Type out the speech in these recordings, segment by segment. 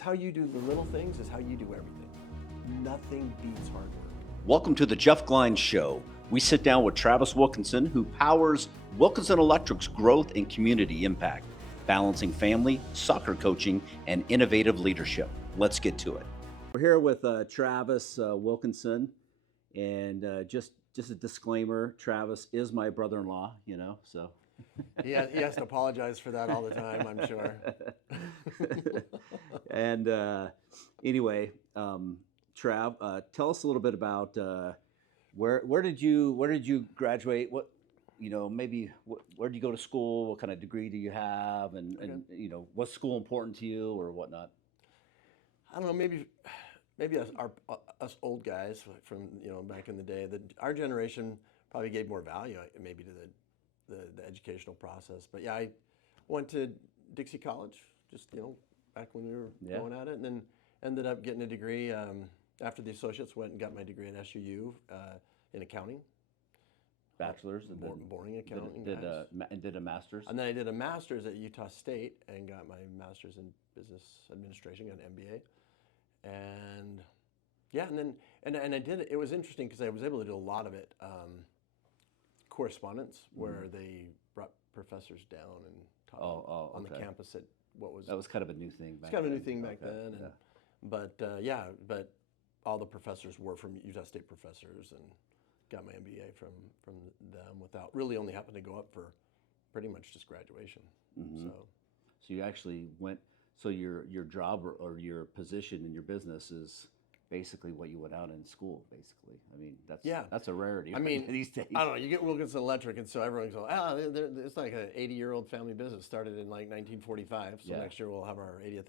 How you do the little things is how you do everything. Nothing beats hard work. Welcome to the Jeff Glein Show. We sit down with Travis Wilkinson, who powers Wilkinson Electric's growth and community impact, balancing family, soccer coaching, and innovative leadership. Let's get to it. We're here with Travis Wilkinson, and just a disclaimer: Travis is my brother-in-law. So. He has to apologize for that all the time, I'm sure. And anyway, Trav, tell us a little bit about where did you graduate? Where did you go to school? What kind of degree do you have? And what's school important to you or whatnot? I don't know. Maybe us old guys from back in the day, our generation probably gave more value maybe to the educational process. But yeah, I went to Dixie College just back when we were going at it, and then ended up getting a degree after the associates. Went and got my degree at SUU in accounting. Bachelor's and boring accounting. Did a master's. And then I did a master's at Utah State and got my master's in business administration, got an MBA. And yeah, and I did it. It was interesting because I was able to do a lot of it. Correspondence, where they brought professors down and taught on the campus at that was kind of a new thing. It's kind of a new thing back then. And, but all the professors were from Utah State professors, and got my MBA from them without really only having to go up for pretty much just graduation. Mm-hmm. So you actually went. So your job or your position in your business is basically what you went out in school, basically. I mean, that's a rarity. I mean, these days. I don't know. You get Wilkinson Electric, and so everyone's going, it's like an 80-year-old family business. Started in like 1945. So next year we'll have our 80th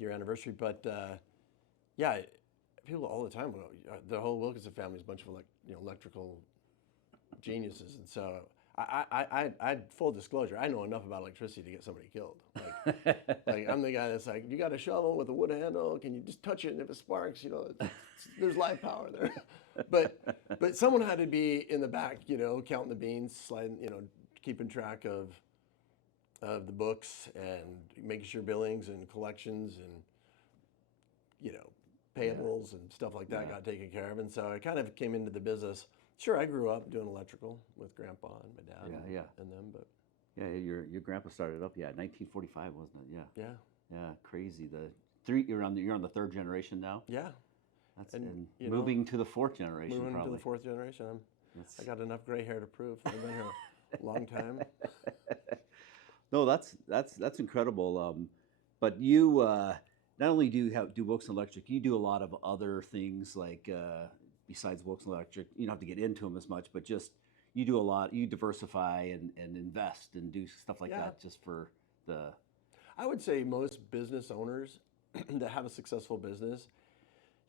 year anniversary. But people all the time, the whole Wilkinson family is a bunch of electrical geniuses, and so I full disclosure, I know enough about electricity to get somebody killed. Like I'm the guy that's like, you got a shovel with a wood handle, can you just touch it, and if it sparks, there's live power there. But someone had to be in the back, counting the beans, sliding, keeping track of the books and making sure billings and collections and payables and stuff like that got taken care of. And so I kind of came into the business. Sure, I grew up doing electrical with Grandpa and my dad and them, but your grandpa started up 1945, wasn't it? Yeah, crazy. You're on the third generation now. Yeah, and moving to the fourth generation. Moving probably. to the fourth generation. I got enough gray hair to prove I've been here a long time. No, that's incredible. But you not only do Wilkinson Electric, you do a lot of other things like. Besides Wilkinson Electric, you don't have to get into them as much, but just you do a lot. You diversify and invest and do stuff like that just for the. I would say most business owners that have a successful business,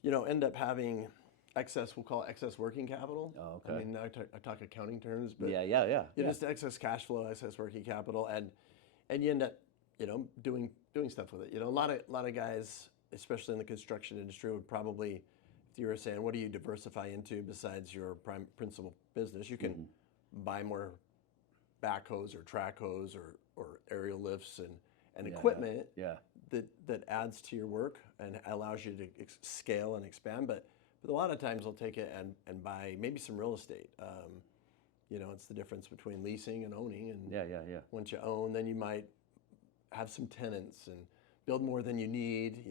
end up having excess. We'll call it excess working capital. Oh, okay. I mean, I talk accounting terms, but just excess cash flow, excess working capital, and you end up doing stuff with it. A lot of guys, especially in the construction industry, would probably. You were saying, what do you diversify into besides your principal business? You can buy more backhoes or track hose or aerial lifts and equipment that adds to your work and allows you to scale and expand. But a lot of times they'll take it and buy maybe some real estate. It's the difference between leasing and owning. And once you own, then you might have some tenants and build more than you need,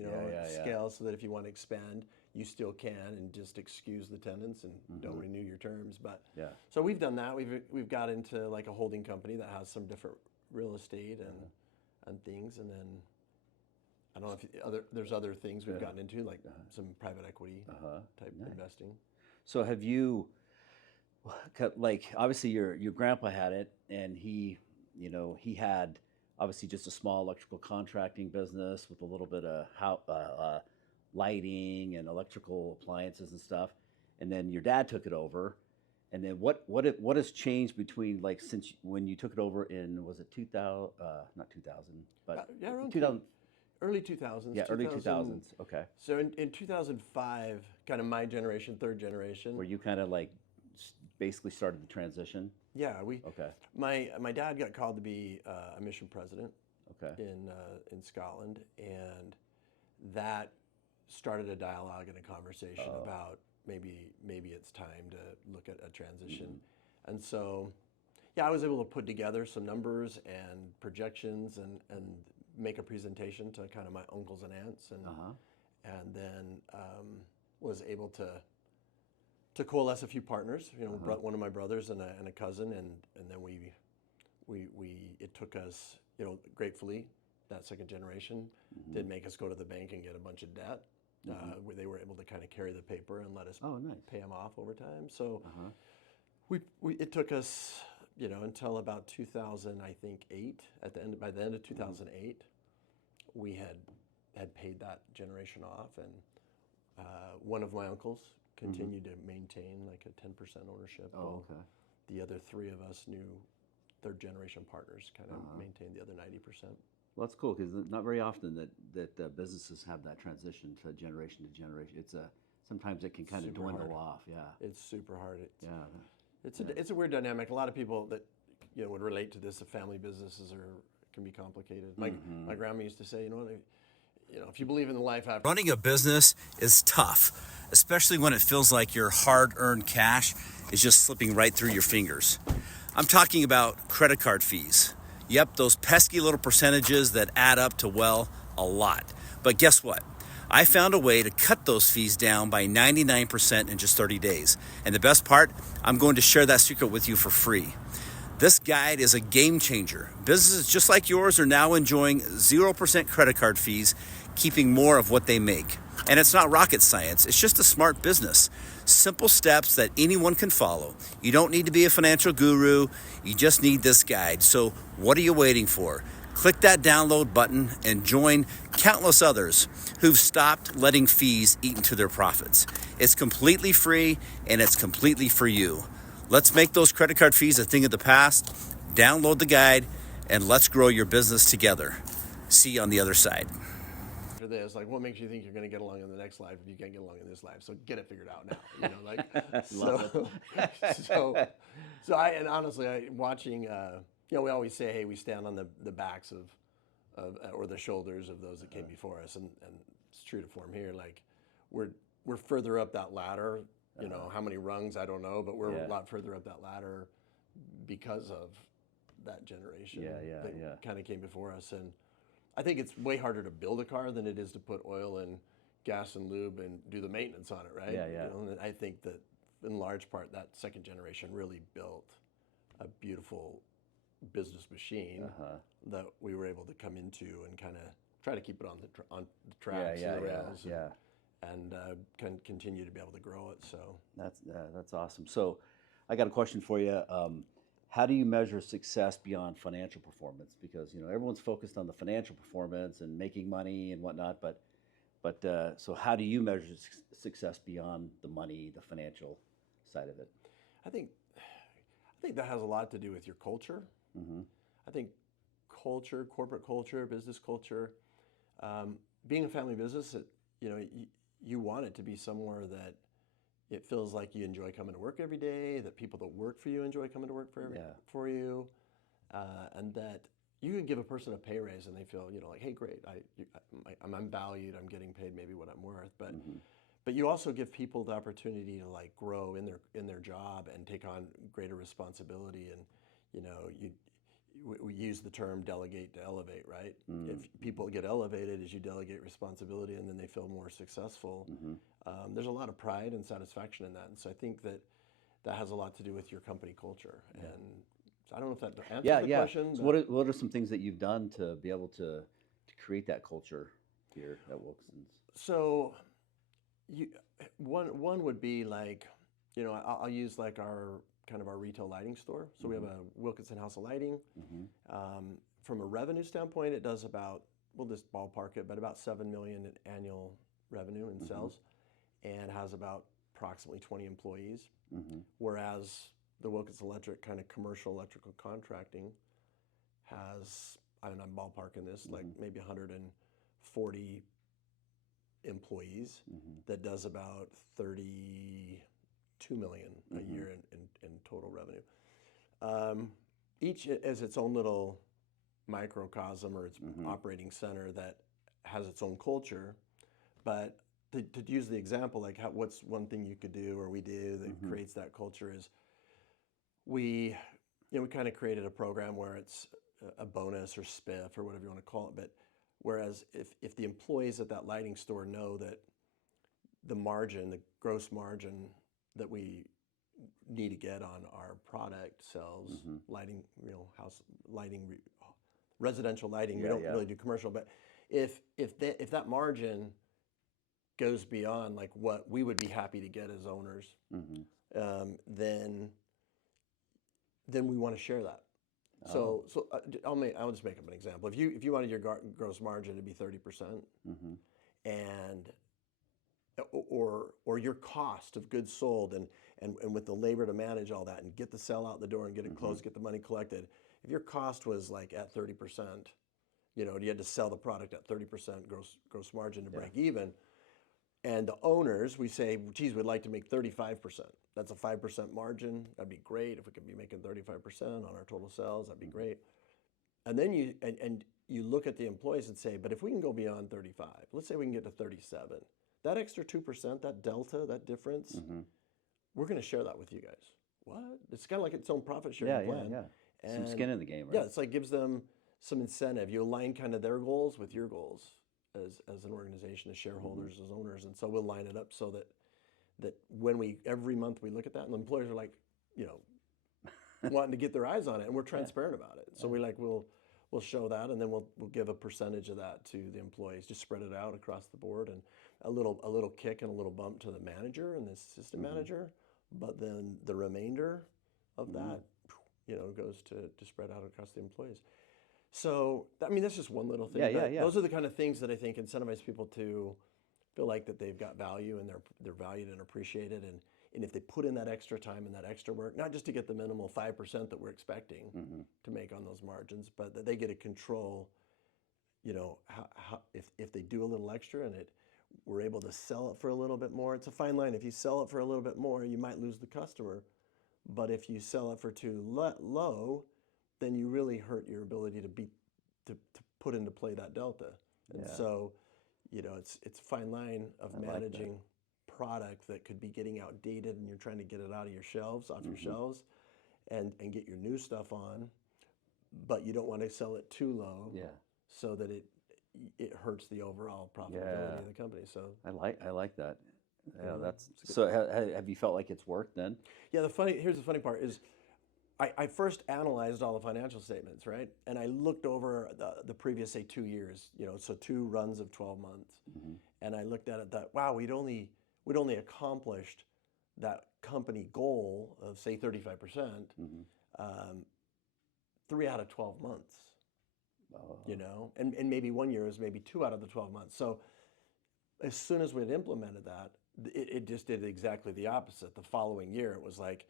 scale so that if you want to expand, you still can, and just excuse the tenants and don't renew your terms. But so we've done that. We've got into like a holding company that has some different real estate and things, and then I don't know if there's other things we've gotten into like some private equity type investing. So have you, like obviously your grandpa had it, and he had obviously just a small electrical contracting business with a little bit of lighting and electrical appliances and stuff, and then your dad took it over, and then what has changed between like since when you took it over in, was it 2000 not 2000 but around 2000 early 2000s. Yeah, early 2000s. Okay. So in 2005, kind of my generation, third generation, where you kind of like basically started the transition. Yeah, Okay. My dad got called to be a mission president. Okay. In Scotland, and that started a dialogue and a conversation about maybe it's time to look at a transition. And so, yeah, I was able to put together some numbers and projections and make a presentation to kind of my uncles and aunts, and then was able to coalesce a few partners. You know, one of my brothers and a cousin, and then it took us, you know, gratefully, that second generation did make us go to the bank and get a bunch of debt. Where they were able to kind of carry the paper and let us pay them off over time. So it took us, you know, until about 2008. By the end of 2008, we had paid that generation off, and one of my uncles continued to maintain like a 10% ownership. The other three of us new third generation partners kind of maintained the other 90%. Well, that's cool, because not very often that businesses have that transition to generation. It's sometimes it can kind of dwindle off. Yeah, it's super hard. It's a weird dynamic. A lot of people that, you know, would relate to this. The family businesses can be complicated. My grandma used to say, you know, if you believe in the life after. Running a business is tough, especially when it feels like your hard-earned cash is just slipping right through your fingers. I'm talking about credit card fees. Yep, those pesky little percentages that add up to, well, a lot. But guess what? I found a way to cut those fees down by 99% in just 30 days. And the best part, I'm going to share that secret with you for free. This guide is a game changer. Businesses just like yours are now enjoying 0% credit card fees, keeping more of what they make. And it's not rocket science, it's just a smart business. Simple steps that anyone can follow. You don't need to be a financial guru, you just need this guide. So what are you waiting for? Click that download button and join countless others who've stopped letting fees eat into their profits. It's completely free and it's completely for you. Let's make those credit card fees a thing of the past. Download the guide and let's grow your business together. See you on the other side. This, like, what makes you think you're going to get along in the next life if you can't get along in this life? So get it figured out now, you know, like. So honestly, watching, you know, we always say, hey, we stand on the backs of or the shoulders of those that came before us, and it's true to form here. Like, we're further up that ladder. You know, how many rungs I don't know, but we're a lot further up that ladder because of that generation that kind of came before us. And I think it's way harder to build a car than it is to put oil and gas and lube and do the maintenance on it, right? Yeah. You know, and I think that in large part that second generation really built a beautiful business machine that we were able to come into and kind of try to keep it on the tracks and the rails, and can continue to be able to grow it. So that's awesome. So I got a question for you. How do you measure success beyond financial performance? Because, you know, everyone's focused on the financial performance and making money and whatnot, but so how do you measure success beyond the money, the financial side of it? I think that has a lot to do with your culture. I think culture, corporate culture, business culture, being a family business, you know, you want it to be somewhere that it feels like you enjoy coming to work every day, that people that work for you enjoy coming to work for you, and that you can give a person a pay raise and they feel, you know, like, hey, great, I'm valued, I'm getting paid maybe what I'm worth, but you also give people the opportunity to like grow in their job and take on greater responsibility, and you know, we use the term delegate to elevate, right? If people get elevated as you delegate responsibility and then they feel more successful, there's a lot of pride and satisfaction in that. And so I think that has a lot to do with your company culture. And so I don't know if that answers the question. So what are some things that you've done to be able to create that culture here at Wilkinson's? So one would be like, you know, I'll use like our retail lighting store. So we have a Wilkinson House of Lighting. From a revenue standpoint, it does about, we'll just ballpark it, but about $7 million in annual revenue in sales, and has about approximately 20 employees. Whereas the Wilkinson Electric kind of commercial electrical contracting has, I'm ballparking this, like maybe 140 employees that does about 32 million a year in total revenue. Each has its own little microcosm or its operating center that has its own culture, But to use the example, like what's one thing you could do or we do that creates that culture is we kind of created a program where it's a bonus or spiff or whatever you want to call it. But whereas if the employees at that lighting store know that the margin, the gross margin that we need to get on our product sells, lighting, house lighting, residential lighting, we don't really do commercial, but if that margin goes beyond like what we would be happy to get as owners, then we want to share that. So I'll just make up an example. If you wanted your gross margin to be 30%, and or your cost of goods sold and with the labor to manage all that and get the sell out the door and get it closed, get the money collected. If your cost was like at 30%, you had to sell the product at 30% gross margin to break even. And the owners, we say, geez, we'd like to make 35%. That's a 5% margin. That'd be great if we could be making 35% on our total sales. That'd be great. And then you look at the employees and say, but if we can go beyond 35, let's say we can get to 37. That extra 2%, that delta, that difference, we're going to share that with you guys. What? It's kind of like its own profit sharing plan. And some skin in the game, right? Yeah, it's like gives them some incentive. You align kind of their goals with your goals as an organization, as shareholders, as owners, and so we'll line it up so that when every month we look at that, and the employers are like, wanting to get their eyes on it, and we're transparent about it. So we'll show that, and then we'll give a percentage of that to the employees, just spread it out across the board, and a little kick and a little bump to the manager and the assistant manager, but then the remainder of that, goes to spread out across the employees. So, I mean, that's just one little thing. Those are the kind of things that I think incentivize people to feel like that they've got value and they're valued and appreciated. And if they put in that extra time and that extra work, not just to get the minimal 5% that we're expecting to make on those margins, but that they get to control, how if they do a little extra and we're able to sell it for a little bit more. It's a fine line. If you sell it for a little bit more, you might lose the customer. But if you sell it for too low, then you really hurt your ability to put into play that delta. And so, it's a fine line of managing product that could be getting outdated and you're trying to get it out of your shelves, off your shelves, and get your new stuff on, but you don't want to sell it too low so that it hurts the overall profitability of the company. So I like that. Yeah, that's so. Have you felt like it's worked then? Yeah. Here's the funny part is, I first analyzed all the financial statements, right? And I looked over the previous, say, 2 years, so 2 runs of 12 months, and I looked at it that wow, we'd only accomplished that company goal of say 35%, 3 out of 12 months. And maybe 1 year is maybe 2 out of the 12 months. So as soon as we had implemented that, it just did exactly the opposite. The following year, it was like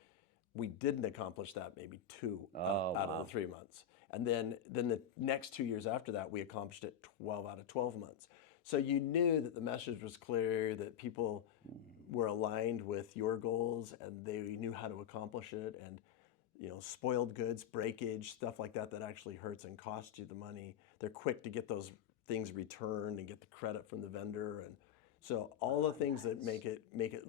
we didn't accomplish that maybe 2 out of the 3 months. And then the next 2 years after that, we accomplished it 12 out of 12 months. So you knew that the message was clear, that people were aligned with your goals and they knew how to accomplish it. And spoiled goods, breakage, stuff like that actually hurts and costs you the money. They're quick to get those things returned and get the credit from the vendor. And so all the things that make it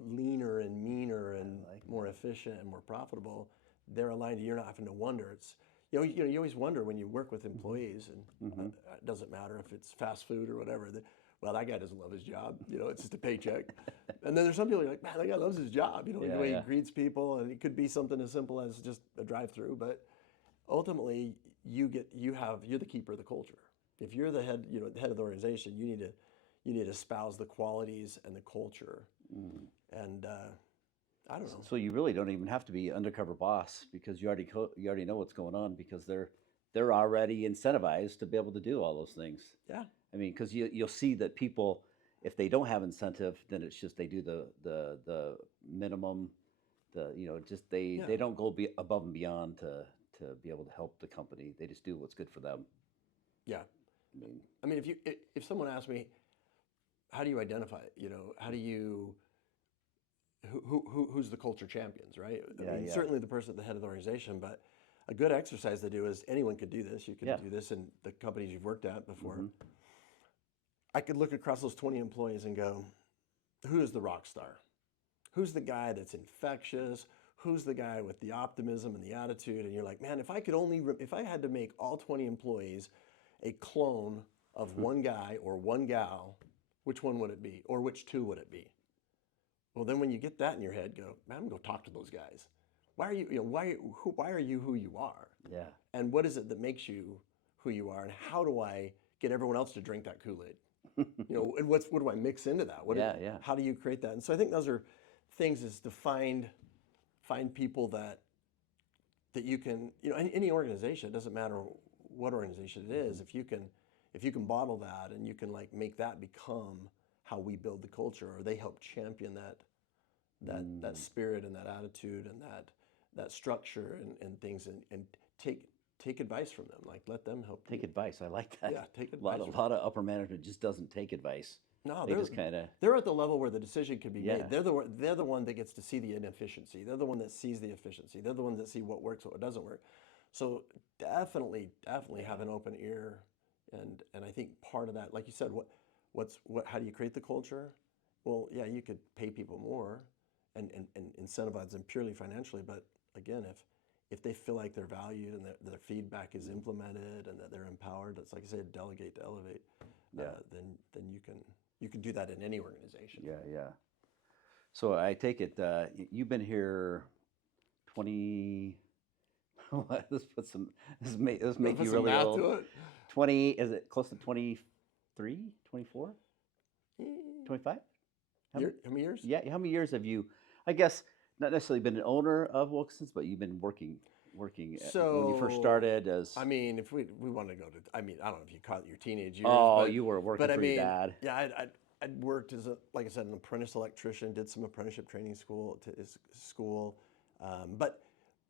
leaner and meaner and more efficient and more profitable, they're aligned. You're not having to wonder. It's you always wonder when you work with employees, and it doesn't matter if it's fast food or whatever. Well, that guy doesn't love his job. It's just a paycheck. And then there's some people like, man, that guy loves his job. The way he greets people, and it could be something as simple as just a drive-through. But ultimately, you're the keeper of the culture. If you're the head, the head of the organization, you need to espouse the qualities and the culture. And I don't know. So you really don't even have to be undercover boss because you already know what's going on because they're already incentivized to be able to do all those things. Yeah. I mean, because you'll see that people, if they don't have incentive, then it's just they do the minimum, they don't go above and beyond to be able to help the company. They just do what's good for them. Yeah. I mean, if someone asked me, how do you identify it? How do you who's the culture champions, right? Certainly the person at the head of the organization, but a good exercise to do is anyone could do this. You can do this in the companies you've worked at before. I could look across those 20 employees and go, who is the rock star? Who's the guy that's infectious? Who's the guy with the optimism and the attitude? And you're like, man, if I had to make all 20 employees a clone of one guy or one gal, which one would it be? Or which two would it be? Well, then when you get that in your head, go, man, I'm gonna go talk to those guys. Why are you, why are you who you are? Yeah. And what is it that makes you who you are? And how do I get everyone else to drink that Kool-Aid? And what do I mix into that? How do you create that? And so I think those are things, is to find people that you can, any organization, it doesn't matter what organization it is, if you can bottle that and you can like make that become how we build the culture, or they help champion that spirit and that attitude and that structure and things, and take advice from them. Like, let them help Take you. advice. I like that. Yeah, take advice. A lot of upper management just doesn't take advice. No, They just kind of. they're at the level where the decision can be Yeah. made. They're the one that gets to see the inefficiency. They're the one that sees the efficiency. They're the ones that see what works, what doesn't work. So definitely have an open ear, and I think part of that, like you said, how do you create the culture? Well, yeah, you could pay people more and incentivize them purely financially, but again, if they feel like they're valued and their feedback is implemented and that they're empowered, that's like I said, delegate to elevate. Then you can do that in any organization. Yeah. So I take it you've been here 20. Let's make you really math old. to it. 20, is it close to 23, 24, 25? How many years? Yeah. How many years have you? I guess not necessarily been an owner of Wilkinson's, but you've been working. When you first started as. I mean, if we want to go to, I don't know if you call it your teenage years. Oh, you were working for your dad. Yeah, I'd worked as like I said, an apprentice electrician. Did some apprenticeship training school.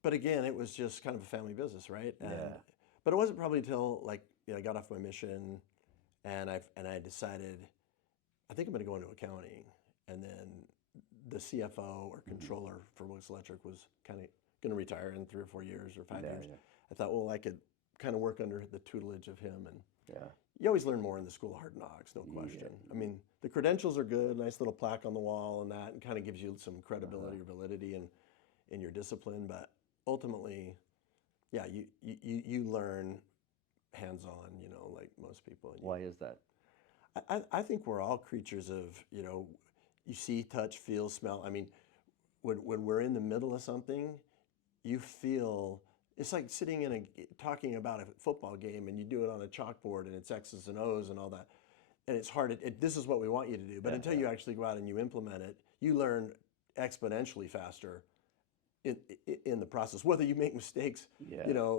But again, it was just kind of a family business, right? But it wasn't probably until like I got off my mission, and I decided, I think I'm going to go into accounting, and then the CFO or controller for Wilkinson Electric was kind of going to retire in 3 or 4 years or 5 years. I thought, well, I could kind of work under the tutelage of him, and you always learn more in the school of hard knocks, no question. I mean, the credentials are good, nice little plaque on the wall and that, and kind of gives you some credibility or validity in your discipline, but ultimately, you learn hands-on, like most people. Why is that? I think we're all creatures of, you see, touch, feel, smell. I mean, when we're in the middle of something, you feel, it's like sitting talking about a football game, and you do it on a chalkboard and it's X's and O's and all that. And it's hard, this is what we want you to do. But until you actually go out and you implement it, you learn exponentially faster in the process. Whether you make mistakes,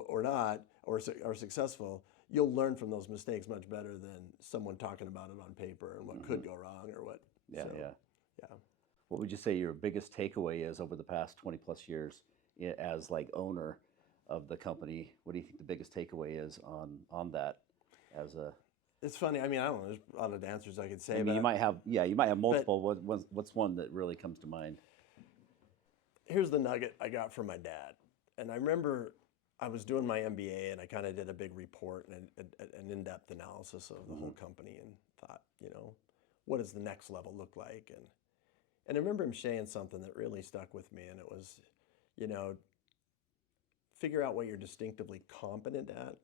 or not, or are successful, you'll learn from those mistakes much better than someone talking about it on paper and what could go wrong or what. Yeah. What would you say your biggest takeaway is over the past 20 plus years as like owner of the company? What do you think the biggest takeaway is on that as a? It's funny. I mean, I don't know. There's a lot of answers I could say. I mean, you might have multiple. What's one that really comes to mind? Here's the nugget I got from my dad. And I remember I was doing my MBA, and I kind of did a big report and an in-depth analysis of the whole company, and thought, what does the next level look like? And I remember him saying something that really stuck with me, and it was, figure out what you're distinctively competent at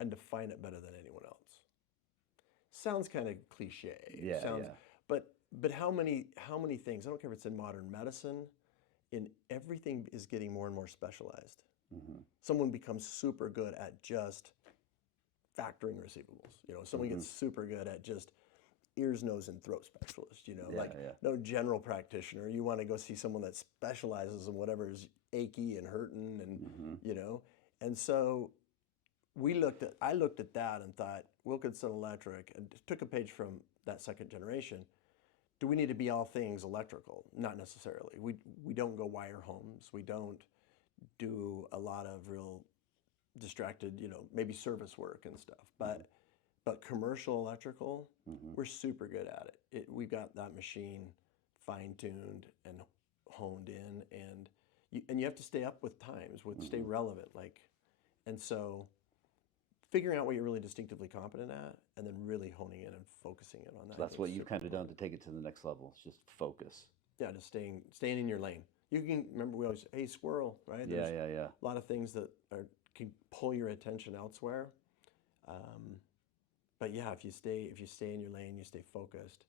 and define it better than anyone else. Sounds kind of cliche. But how many things, I don't care if it's in modern medicine, in everything is getting more and more specialized. Someone becomes super good at just factoring receivables. Someone gets super good at just ears, nose, and throat specialist. No general practitioner. You want to go see someone that specializes in whatever is achy and hurting, and And so I looked at that and thought, Wilkinson Electric, and took a page from that second generation. Do we need to be all things electrical? Not necessarily. We don't go wire homes. We don't do a lot of real distracted, maybe service work and stuff. But commercial electrical, we're super good at it. We've got that machine fine-tuned and honed in, and you have to stay up with times, stay relevant. And so figuring out what you're really distinctively competent at, and then really honing in and focusing in on that. So that's what you've kind of done to take it to the next level. It's just focus. Yeah, just staying in your lane. You can remember we always, hey, squirrel, right? Yeah, There's yeah. a lot of things that can pull your attention elsewhere. But yeah, if you stay in your lane, you stay focused.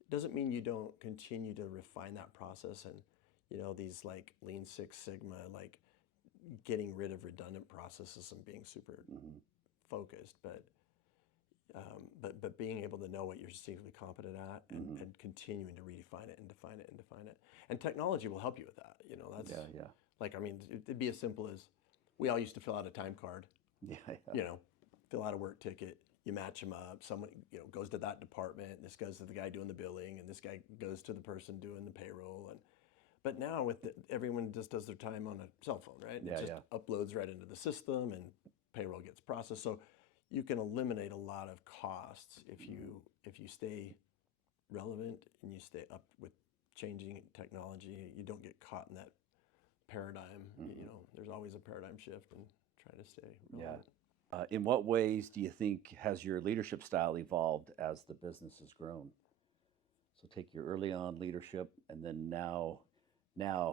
It doesn't mean you don't continue to refine that process and, these like Lean Six Sigma, like getting rid of redundant processes and being super focused, but being able to know what you're distinctly competent at and continuing to redefine it and define it and define it. And technology will help you with that. That's like, I mean, it'd be as simple as we all used to fill out a time card. Fill out a work ticket, you match them up. Someone, goes to that department, and this goes to the guy doing the billing, and this guy goes to the person doing the payroll. But now everyone just does their time on a cell phone, right? It just uploads right into the system, and payroll gets processed. So you can eliminate a lot of costs if you stay relevant and you stay up with changing technology. You don't get caught in that paradigm. There's always a paradigm shift, and try to stay relevant. In what ways do you think has your leadership style evolved as the business has grown? So take your early on leadership, and then now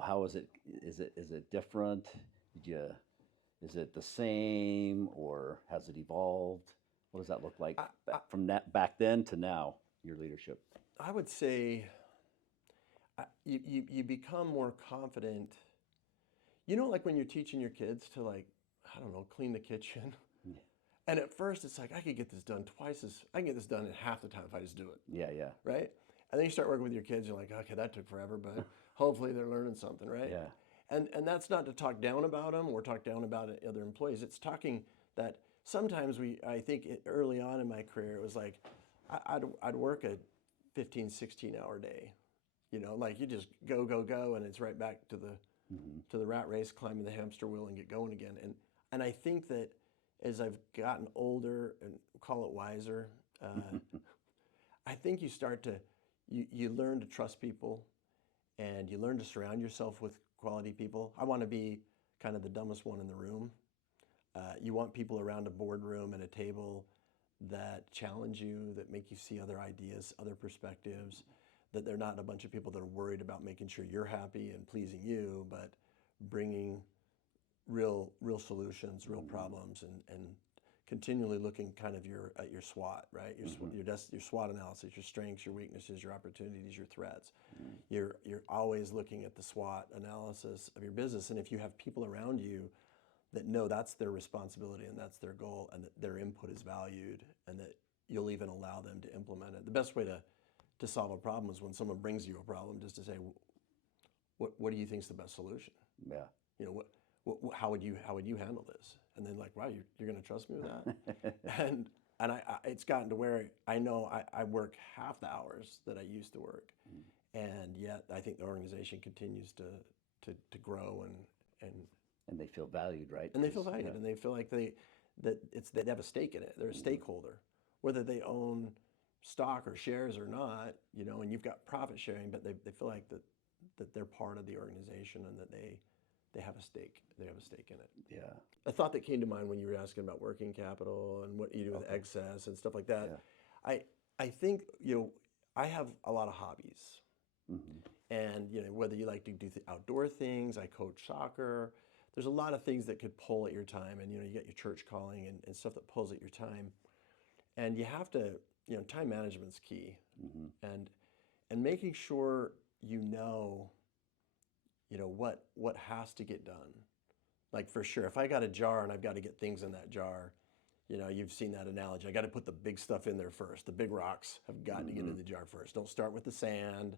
how is it? Is it different? Is it the same, or has it evolved? What does that look like from back then to now? Your leadership. I would say you become more confident. Like when you're teaching your kids to, like, I don't know, clean the kitchen. Yeah. And at first it's like, I can get this done in half the time if I just do it. Yeah. Right? And then you start working with your kids, you're like, okay, that took forever, but hopefully they're learning something, right? Yeah. And that's not to talk down about them or talk down about other employees. It's talking that sometimes I think early on in my career, it was like, I'd work a 15, 16-hour day. Like you just go, and it's right back to the rat race, climbing the hamster wheel and get going again. And I think that as I've gotten older and call it wiser, I think you start to, you learn to trust people, and you learn to surround yourself with quality people. I want to be kind of the dumbest one in the room. You want people around a boardroom and a table that challenge you, that make you see other ideas, other perspectives, that they're not a bunch of people that are worried about making sure you're happy and pleasing you, but bringing real solutions, real problems, and continually looking kind of at your SWOT, right? Your SWOT analysis, your strengths, your weaknesses, your opportunities, your threats. You're always looking at the SWOT analysis of your business, and if you have people around you that know that's their responsibility and that's their goal, and that their input is valued, and that you'll even allow them to implement it. The best way to solve a problem is when someone brings you a problem, just to say, what do you think is the best solution? Yeah. How would you handle this? And then, like, wow, you're going to trust me with that? and it's gotten to where I know I work half the hours that I used to work, and yet I think the organization continues to grow and they feel valued, right? And they feel valued, and they feel like they have a stake in it. They're a stakeholder, whether they own stock or shares or not, and you've got profit sharing, but they feel like that they're part of the organization, and that they have a stake. They have a stake in it. Yeah. A thought that came to mind when you were asking about working capital and what you do with excess and stuff like that. Yeah. I think I have a lot of hobbies, and whether you like to do outdoor things, I coach soccer. There's a lot of things that could pull at your time, and you get your church calling and stuff that pulls at your time, and you have to time management's key, and making sure what has to get done. Like, for sure, if I got a jar and I've got to get things in that jar, you've seen that analogy. I got to put the big stuff in there first. The big rocks have got to get in the jar first. Don't start with the sand.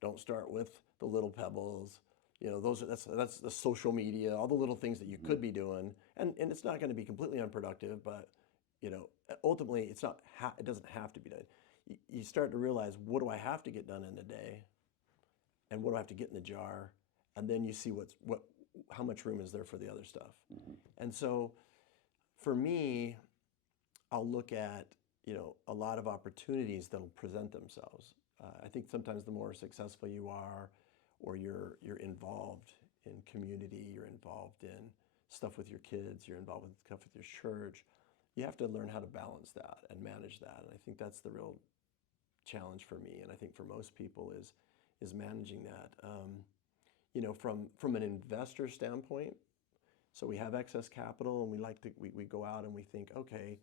Don't start with the little pebbles. That's the social media, all the little things that you could be doing, and it's not going to be completely unproductive, but ultimately it doesn't have to be done. You start to realize, what do I have to get done in a day, and what do I have to get in the jar, and then you see how much room is there for the other stuff. And so for me, I'll look at a lot of opportunities that'll present themselves. I think sometimes the more successful you are, or you're involved in community, you're involved in stuff with your kids, you're involved with stuff with your church, you have to learn how to balance that and manage that. And I think that's the real challenge for me, and I think for most people is managing that. From an investor standpoint, so we have excess capital, and we go out and we think, okay,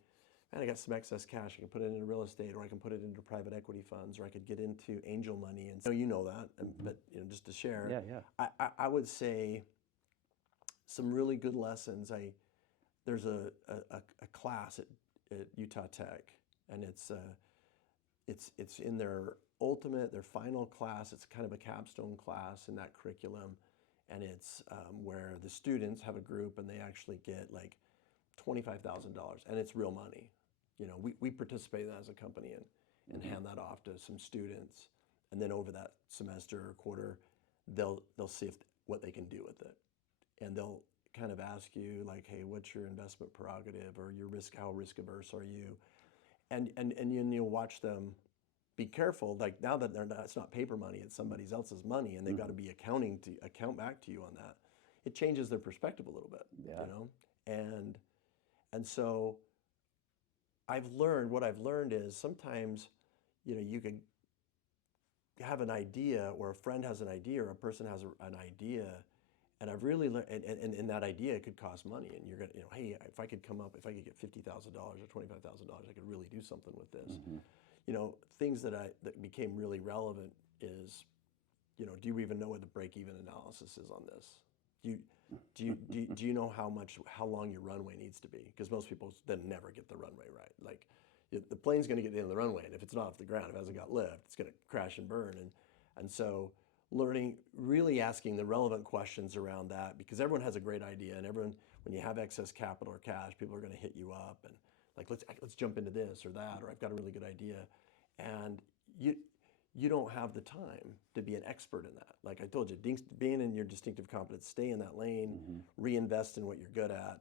man, I got some excess cash. I can put it into real estate, or I can put it into private equity funds, or I could get into angel money. And so you know that, but just to share, I would say some really good lessons. There's a class at Utah Tech, and it's in their final class. It's kind of a capstone class in that curriculum, and it's where the students have a group and they actually get like $25,000, and it's real money. We participate in that as a company and hand that off to some students, and then over that semester or quarter, they'll see what they can do with it, and they'll kind of ask you like, hey, what's your investment prerogative, or how risk averse are you, and you'll watch them be careful. Like now that it's not paper money, it's somebody else's money, and they've got to be account back to you on that. It changes their perspective a little bit, and so what I've learned is sometimes, you could have an idea, or a friend has an idea, or a person has an idea, and I've really learned, and that idea could cost money, and you're gonna, hey, if I could get $50,000 or $25,000, I could really do something with this. Things that became really relevant is, do you even know what the break-even analysis is on this? Do you know how long your runway needs to be? Because most people then never get the runway right. Like the plane's going to get to the end of the runway, and if it's not off the ground, if it hasn't got lift, it's going to crash and burn. And so really asking the relevant questions around that, because everyone has a great idea, and when you have excess capital or cash, people are going to hit you up and like, let's jump into this or that, or I've got a really good idea, and you don't have the time to be an expert in that. Like I told you, being in your distinctive competence, stay in that lane, reinvest in what you're good at.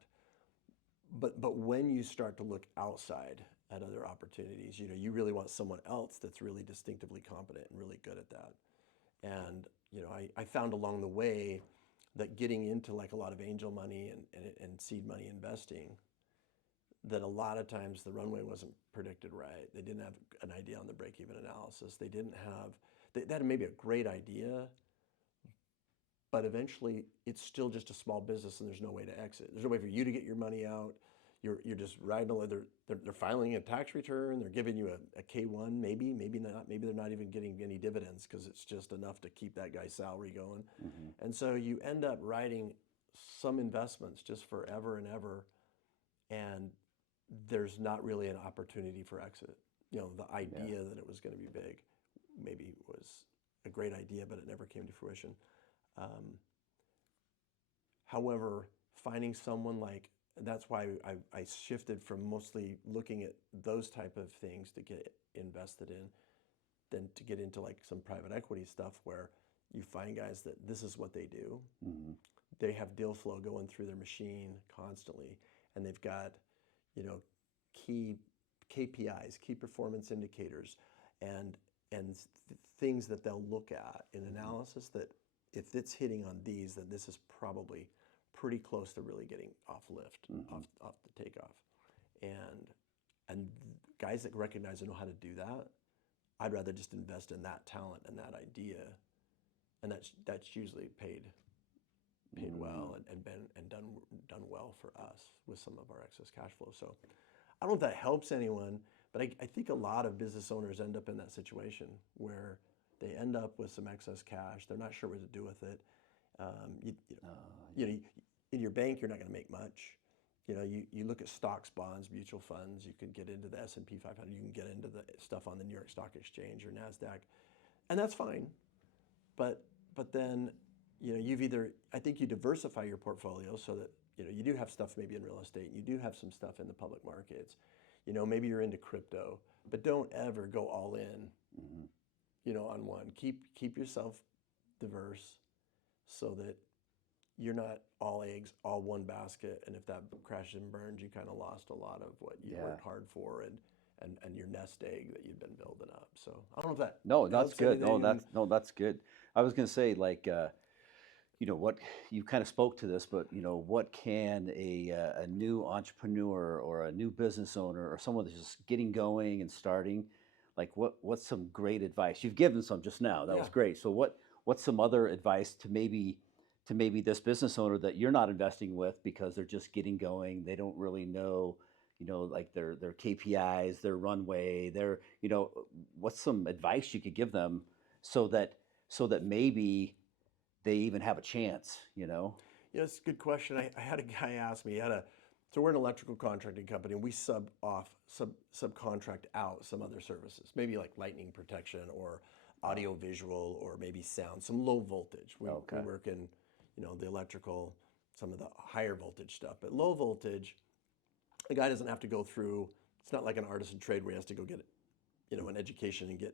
But when you start to look outside at other opportunities, you really want someone else that's really distinctively competent and really good at that. And I found along the way that getting into like a lot of angel money and seed money investing, that a lot of times the runway wasn't predicted right. They didn't have an idea on the break-even analysis. They had maybe a great idea, but eventually it's still just a small business, and there's no way to exit. There's no way for you to get your money out. You're just riding along. They're filing a tax return. They're giving you a K-1, maybe not. Maybe they're not even getting any dividends because it's just enough to keep that guy's salary going. And so you end up writing some investments just forever and ever, and there's not really an opportunity for exit. The idea that it was going to be big maybe was a great idea, but it never came to fruition. However, finding someone that's why I shifted from mostly looking at those type of things to get invested in, than to get into like some private equity stuff where you find guys that this is what they do. They have deal flow going through their machine constantly, and they've got key KPIs, key performance indicators, and things that they'll look at in analysis that if it's hitting on these, then this is probably pretty close to really getting off lift, off the takeoff. And guys that recognize and know how to do that, I'd rather just invest in that talent and that idea, and that's usually paid well and done well for us with some of our excess cash flow. So I don't know if that helps anyone, but I think a lot of business owners end up in that situation where they end up with some excess cash. They're not sure what to do with it. In your bank, you're not going to make much. You look at stocks, bonds, mutual funds. You can get into the S&P 500. You can get into the stuff on the New York Stock Exchange or NASDAQ, and that's fine. But then I think you diversify your portfolio so that you do have stuff maybe in real estate. You do have some stuff in the public markets. Maybe you're into crypto, but don't ever go all in. On one. Keep yourself diverse so that you're not all eggs, all one basket, and if that crashes and burns, you kind of lost a lot of what you worked hard for and your nest egg that you've been building up. So I don't know if that. No, that's good. That's good. I was going to say, what you kind of spoke to this, but what can a new entrepreneur or a new business owner or someone that's just getting going and starting, like what's some great advice? You've given some just now. That was great. So what's some other advice to maybe this business owner that you're not investing with because they're just getting going, they don't really know, like their KPIs, their runway, what's some advice you could give them so that maybe they even have a chance, Yeah, it's a good question. I had a guy ask me, so we're an electrical contracting company and we subcontract out some other services, maybe like lightning protection or audio visual or maybe sound, some low voltage. We work in, the electrical, some of the higher voltage stuff, but low voltage, a guy doesn't have to go through, it's not like an artisan trade where he has to go get, an education and get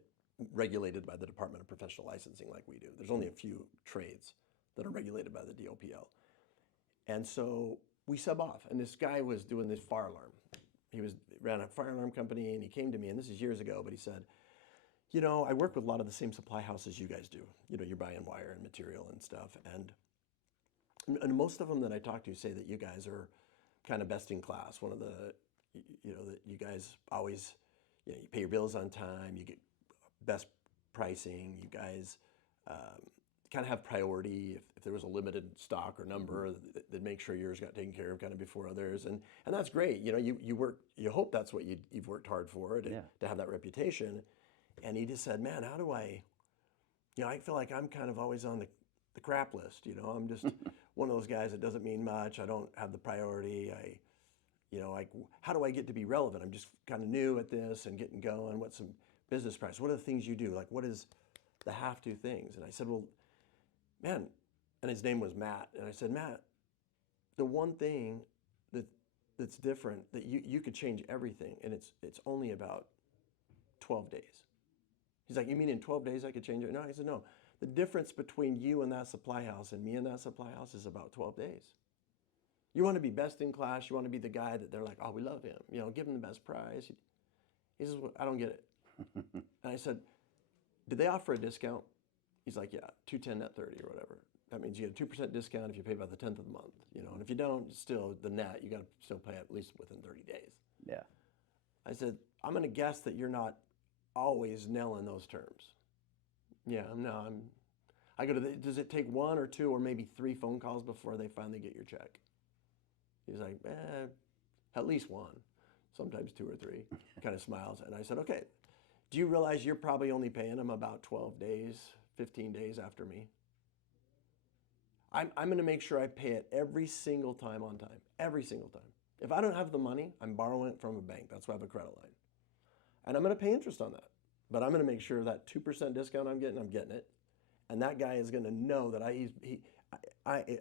regulated by the Department of Professional Licensing like we do. There's only a few trades that are regulated by the DOPL. And so we sub off. And this guy was doing this fire alarm. He ran a fire alarm company and he came to me, and this is years ago, but he said, I work with a lot of the same supply houses you guys do. You're buying wire and material and stuff. And most of them that I talk to say that you guys are kind of best in class. One of the, that you guys always, you pay your bills on time, you get best pricing, you guys kind of have priority. If there was a limited stock or number, they'd make sure yours got taken care of kind of before others. And that's great. You hope that's what you've worked hard for to have that reputation. And he just said, man, how do I feel like I'm kind of always on the crap list. I'm just one of those guys that doesn't mean much. I don't have the priority. How do I get to be relevant? I'm just kind of new at this and getting going. What's some business practice? What are the things you do? Like, what is the have-to things? And I said, well, man, and his name was Matt. And I said, Matt, the one thing that's different, that you could change everything, and it's only about 12 days. He's like, you mean in 12 days I could change it? No, I said, no. The difference between you and that supply house and me and that supply house is about 12 days. You want to be best in class. You want to be the guy that they're like, oh, we love him. Give him the best price. He says, well, I don't get it. And I said, did they offer a discount? He's like, yeah, 210 net 30 or whatever. That means you get a 2% discount if you pay by the 10th of the month. And if you don't, still the net, you got to still pay at least within 30 days. Yeah. I said, I'm going to guess that you're not always nailing those terms. Yeah, no, I go does it take one or two or maybe 3 phone calls before they finally get your check? He's like, at least one, sometimes 2 or 3, kind of smiles. And I said, okay, do you realize you're probably only paying them about 12 days, 15 days after me? I'm going to make sure I pay it every single time on time, every single time. If I don't have the money, I'm borrowing it from a bank. That's why I have a credit line. And I'm going to pay interest on that. But I'm going to make sure that 2% discount I'm getting it. And that guy is going to know that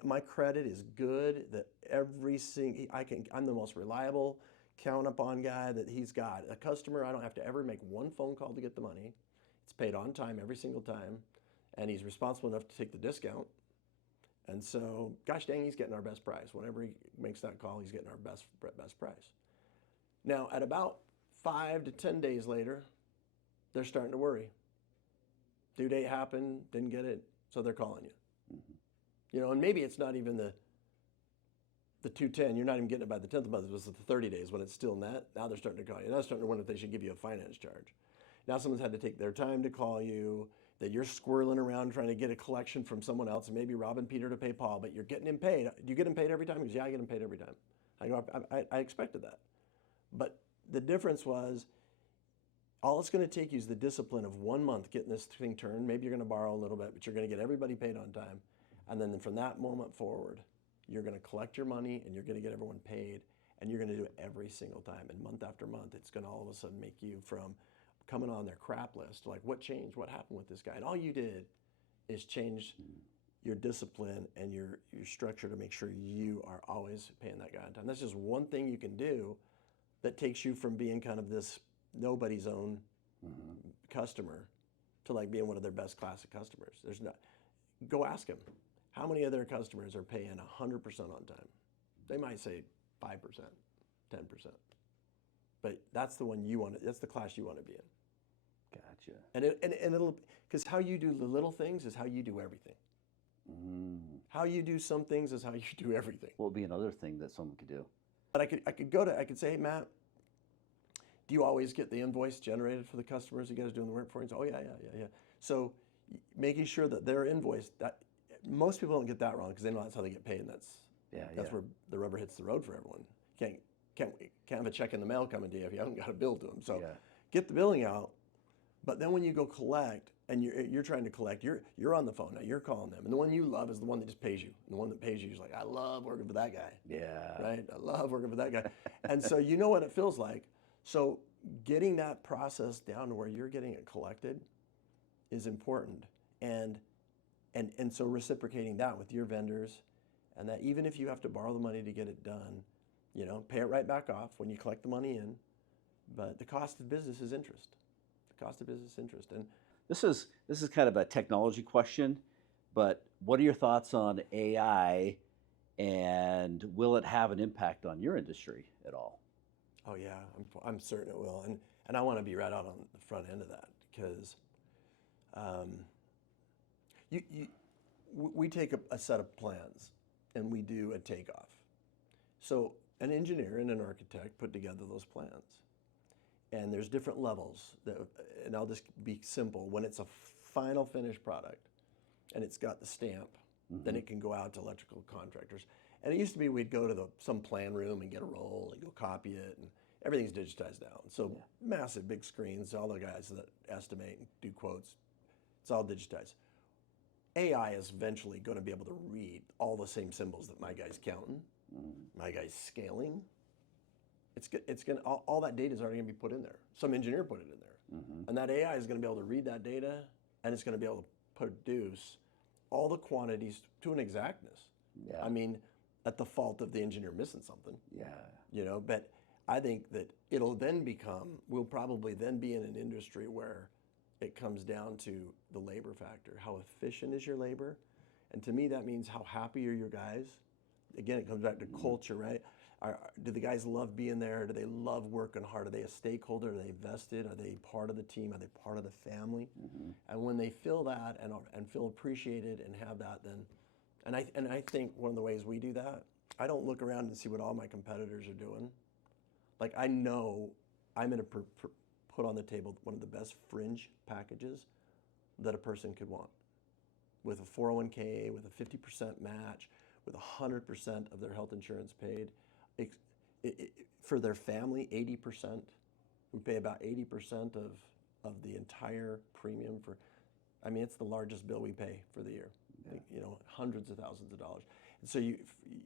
my credit is good, that I'm the most reliable, count upon guy that he's got. A customer, I don't have to ever make one phone call to get the money. It's paid on time every single time. And he's responsible enough to take the discount. And so, gosh dang, he's getting our best price. Whenever he makes that call, he's getting our best price. Now, at about 5 to 10 days later, they're starting to worry. Due date happened, didn't get it, so they're calling you. Mm-hmm. And maybe it's not even the 210. You're not even getting it by the 10th of the month. It was the 30 days when it's still net. Now they're starting to call you. Now they're starting to wonder if they should give you a finance charge. Now someone's had to take their time to call you, that you're squirreling around trying to get a collection from someone else and maybe robbing Peter to pay Paul, but you're getting him paid. Do you get him paid every time? He goes, yeah, I get him paid every time. I go, I expected that. But the difference was, all it's going to take you is the discipline of 1 month getting this thing turned. Maybe you're going to borrow a little bit, but you're going to get everybody paid on time. And then from that moment forward, you're going to collect your money and you're going to get everyone paid. And you're going to do it every single time. And month after month, it's going to all of a sudden make you from coming on their crap list, like what changed, what happened with this guy? And all you did is change your discipline and your structure to make sure you are always paying that guy on time. That's just one thing you can do that takes you from being kind of this nobody's own customer to like being one of their best classic customers. Go ask them, how many of their customers are paying 100% on time? They might say 5%, 10%. But that's the one that's the class you want to be in. Gotcha. And it'll, because how you do the little things is how you do everything. How you do some things is how you do everything. What would be another thing that someone could do? But I could say, hey, Matt, do you always get the invoice generated for the customers you guys are doing the work for? And say, oh yeah. So making sure that they're invoiced, that most people don't get that wrong because they know that's how they get paid, and that's where the rubber hits the road for everyone. Can't have a check in the mail coming to you if you haven't got a bill to them. So get the billing out, but then when you go collect and you're trying to collect, you're on the phone now, you're calling them, and the one you love is the one that just pays you. And the one that pays you is like, I love working for that guy. Yeah. Right? I love working for that guy. And so you know what it feels like. So getting that process down to where you're getting it collected is important. And so reciprocating that with your vendors, and that even if you have to borrow the money to get it done, pay it right back off when you collect the money in. But the cost of business is interest. The cost of business is interest. And this is kind of a technology question, but what are your thoughts on AI, and will it have an impact on your industry at all? Oh yeah, I'm certain it will, and I want to be right out on the front end of that because we take a set of plans and we do a takeoff. So an engineer and an architect put together those plans, and there's different levels. And I'll just be simple. When it's a final finished product and it's got the stamp, then it can go out to electrical contractors. And it used to be we'd go to some plan room and get a roll and go copy it, and everything's digitized now. So massive big screens, all the guys that estimate and do quotes, it's all digitized. AI is eventually going to be able to read all the same symbols that my guy's counting, my guy's scaling. It's going to, all that data is already going to be put in there. Some engineer put it in there. And that AI is going to be able to read that data, and it's going to be able to produce all the quantities to an exactness. Yeah. I mean, at the fault of the engineer missing something. Yeah. But I think that we'll probably then be in an industry where it comes down to the labor factor. How efficient is your labor? And to me, that means how happy are your guys? Again, it comes back to culture, right? Do the guys love being there? Do they love working hard? Are they a stakeholder? Are they vested? Are they part of the team? Are they part of the family? And when they feel that and feel appreciated and have that, then, and I think one of the ways we do that, I don't look around and see what all my competitors are doing. Like, I know I'm going to put on the table one of the best fringe packages that a person could want, with a 401k, with a 50% match, with 100% of their health insurance paid. For their family, 80%. We pay about 80% of the entire premium for, I mean, it's the largest bill we pay for the year. Hundreds of thousands of dollars. And so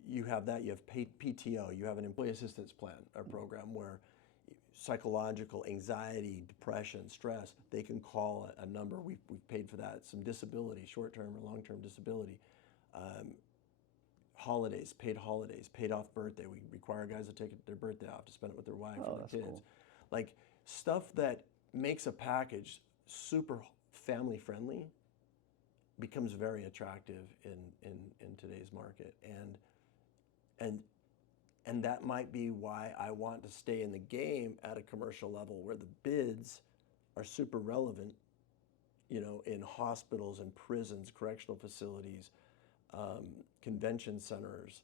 you have that, you have PTO, you have an employee assistance plan, a program where psychological anxiety, depression, stress, they can call a number. We've paid for that. Some disability, short-term or long-term disability. Holidays, paid off birthday. We require guys to take their birthday off to spend it with their wife or their kids. Cool. Like stuff that makes a package super family friendly becomes very attractive in today's market. And that might be why I want to stay in the game at a commercial level where the bids are super relevant, in hospitals and prisons, correctional facilities, convention centers,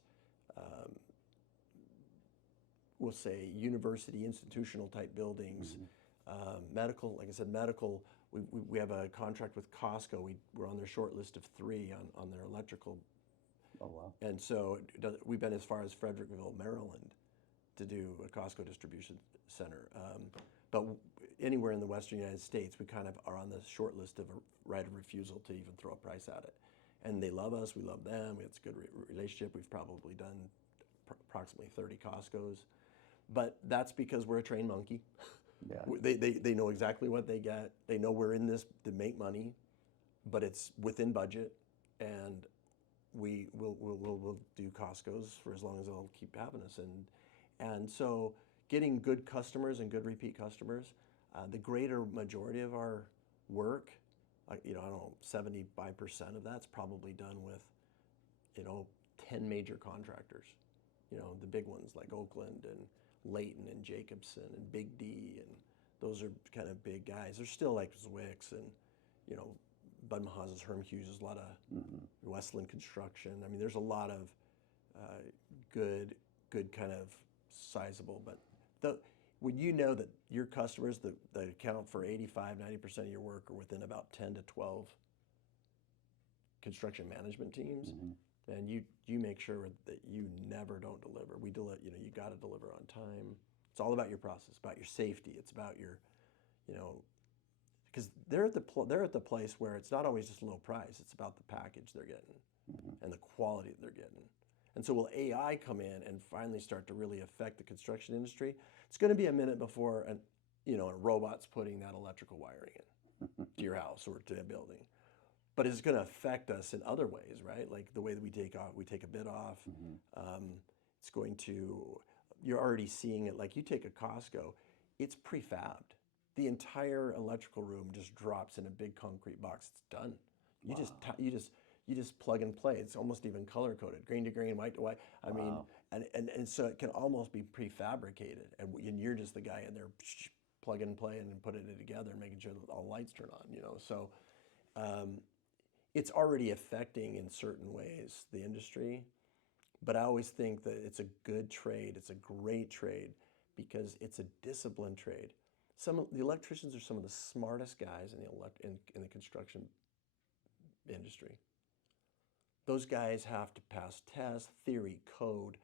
we'll say university, institutional type buildings, medical, like I said, medical. We have a contract with Costco. We're on their short list of 3 on their electrical. Oh, wow. And so we've been as far as Frederickville, Maryland, to do a Costco distribution center. But anywhere in the Western United States, we kind of are on the short list of a right of refusal to even throw a price at it. And they love us, we love them, we have a good relationship. We've probably done approximately 30 Costcos. But that's because we're a trained monkey. Yeah. They know exactly what they get. They know we're in this to make money, but it's within budget, and we'll do Costco's for as long as they'll keep having us. And so getting good customers and good repeat customers, the greater majority of our work, I don't know, 75% of that's probably done with, 10 major contractors. The big ones like Oakland and Layton and Jacobson and Big D, and those are kind of big guys. They're still like Zwicks and, Bud Mahaz's Herm Hughes, there's a lot of Westland Construction. I mean, there's a lot of good kind of sizable, but when you know that your customers that account for 85-90% of your work are within about 10 to 12 construction management teams, and you make sure that you never don't deliver. We deliver, you got to deliver on time. It's all about your process, about your safety. It's about your, because they're at the place where it's not always just low price. It's about the package they're getting and the quality that they're getting. And so will AI come in and finally start to really affect the construction industry? It's going to be a minute before a robot's putting that electrical wiring in to your house or to a building. But it's going to affect us in other ways, right? Like the way that we take a bit off. It's going to, you're already seeing it. Like you take a Costco, it's prefabbed. The entire electrical room just drops in a big concrete box. It's done. You just plug and play. It's almost even color coded, green to green, white to white. I mean, and so it can almost be prefabricated, and you're just the guy in there plug and play and putting it together and making sure that all lights turn on. So it's already affecting in certain ways the industry, but I always think that it's a good trade. It's a great trade because it's a disciplined trade. The electricians are some of the smartest guys in the construction industry. Those guys have to pass tests, theory, code.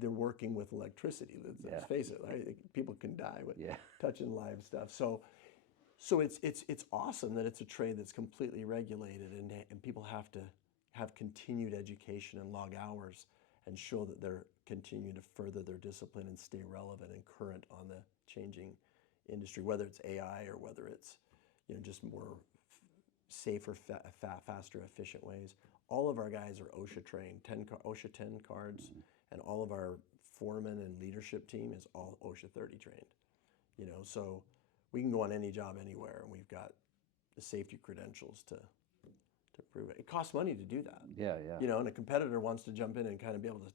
They're working with electricity. Let's face it, right? People can die with touching live stuff. So it's awesome that it's a trade that's completely regulated, and people have to have continued education and log hours and show that they're continuing to further their discipline and stay relevant and current on the changing industry, whether it's AI or whether it's just more safer, faster, efficient ways. All of our guys are OSHA trained, OSHA 10 cards, and all of our foreman and leadership team is all OSHA 30 trained. So we can go on any job anywhere, and we've got the safety credentials to prove it. It costs money to do that. Yeah. And a competitor wants to jump in and kind of be able to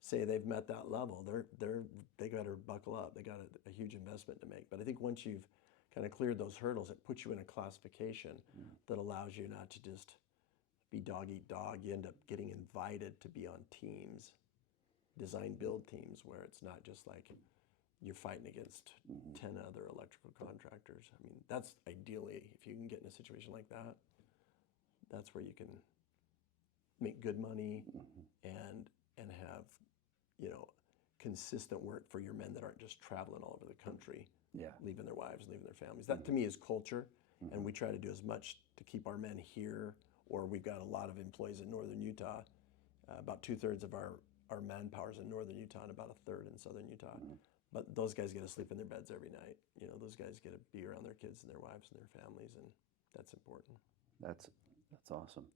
say they've met that level. They got to buckle up. They got a huge investment to make. But I think once you've kind of cleared those hurdles, it puts you in a classification that allows you not to just be dog eat dog. You end up getting invited to be on teams, design build teams, where it's not just like you're fighting against 10 other electrical contractors. I mean, that's ideally, if you can get in a situation like that, that's where you can make good money and have consistent work for your men that aren't just traveling all over the country, leaving their wives, leaving their families. That to me is culture, and we try to do as much to keep our men here. Or we've got a lot of employees in northern Utah. About 2/3 of our manpower is in northern Utah and about 1/3 in southern Utah. But those guys get to sleep in their beds every night. Those guys get to be around their kids and their wives and their families, and that's important. That's awesome.